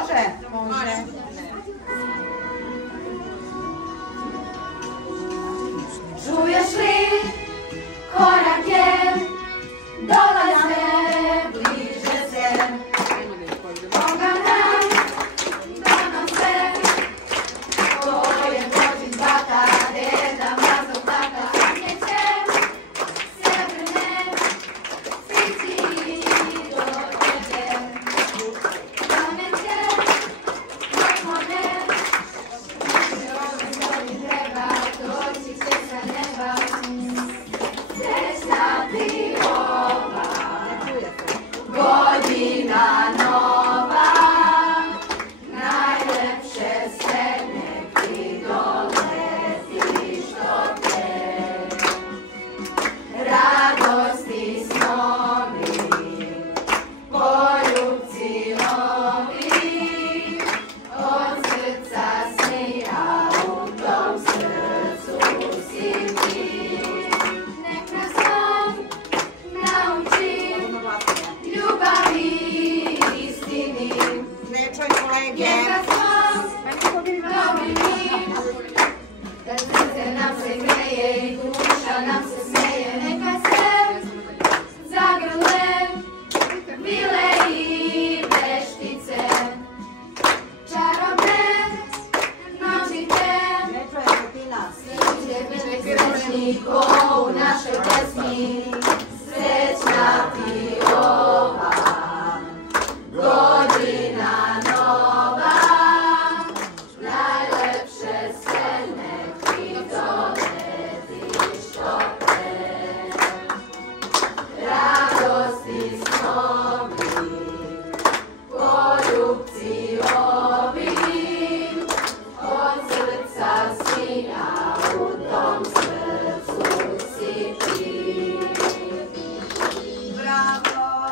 Može? Može. Čuješ li korake, dolaze, bliže se, Boga nam, da nam sve, to je Božić bata, deda, mazog tata, neće, srebrne, stići do tebe, doneće, otmone, mi treba, doći će sa neba, srećna ti ova, godina nova, najlepše se nek ti doleti što te, radosti snovi, poljubci novi, od srca smija u tom srcu si ti. Nek nas on nauči ljubavi i istini. Nek nas on dobri mi, da srce nam se greje i duša nam se smeje.